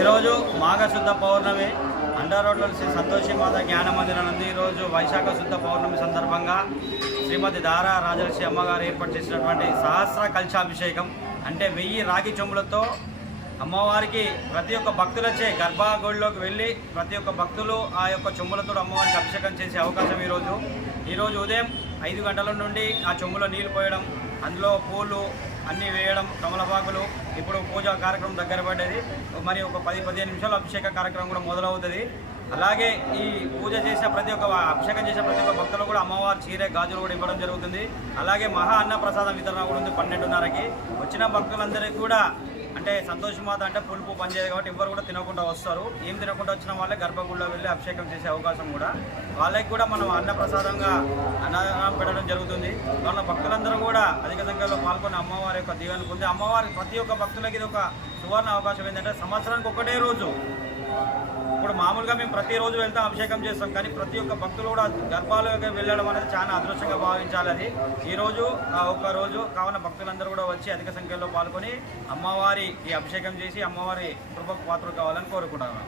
ఈరోజు మాఘశుద్ధ పౌర్ణమి అండర్ రోడ్లో శ్రీ సంతోషి మాత జ్ఞాన మందిరం నందు ఈరోజు వైశాఖ శుద్ధ పౌర్ణమి సందర్భంగా శ్రీమతి దారా రాజలక్ష్మి అమ్మగారు ఏర్పాటు చేసినటువంటి సహస్ర కలశాభిషేకం అంటే 1000 రాగి చెంబులతో అమ్మవారికి ప్రతి ఒక్క భక్తులచే గర్భగుడిలోకి వెళ్ళి ప్రతి ఒక్క భక్తులు ఆ యొక్క చెంబులతో అమ్మవారికి అభిషేకం చేసే అవకాశం ఈరోజు ఉదయం 5 గంటల నుండి ఆ చెంబులో నీళ్లు పోయడం, అందులో పూలు అన్నీ వేయడం, తమలపాకులు. ఇప్పుడు పూజా కార్యక్రమం దగ్గర పడ్డది. మరి ఒక 10-15 నిమిషాలు అభిషేక కార్యక్రమం కూడా మొదలవుతుంది. అలాగే ఈ పూజ చేసిన ప్రతి ఒక్క అభిషేకం చేసిన ప్రతి ఒక్క భక్తులు కూడా అమ్మవారి చీర గాజులు కూడా ఇవ్వడం జరుగుతుంది. అలాగే మహా అన్న ప్రసాదం వితరణ కూడా ఉంది 12:30కి. వచ్చిన భక్తులందరికీ కూడా అంటే సంతోషి మాత అంటే పులుపు పనిచేయదు కాబట్టి ఎవరు కూడా తినకుండా వస్తారు. ఏం తినకుండా వచ్చిన వాళ్ళే గర్భగుడిలో వెళ్ళి అభిషేకం చేసే అవకాశం కూడా వాళ్ళకి కూడా మనం అన్న ప్రసాదంగా అన్నదానం పెట్టడం జరుగుతుంది. వాళ్ళ భక్తులందరూ కూడా అధిక సంఖ్యలో పాల్గొని అమ్మవారి యొక్క దీవెన పొంది అమ్మవారి ప్రతి ఒక్క భక్తులకి ఇది ఒక సువర్ణ అవకాశం ఏంటంటే సంవత్సరానికి ఒకటే రోజు. ఇప్పుడు మామూలుగా మేము ప్రతిరోజు వెళ్తాం, అభిషేకం చేస్తాం, కానీ ప్రతి ఒక్క భక్తులు కూడా గర్భాలలోకి వెళ్ళడం అనేది చాలా అదృష్టంగా భావించాలి. అది ఈరోజు ఒక్క రోజు కావున భక్తులందరూ కూడా వచ్చి అధిక సంఖ్యలో పాల్గొని అమ్మవారి ఈ అభిషేకం చేసి అమ్మవారి కృపకు పాత్రలు కావాలని కోరుకుంటున్నాను.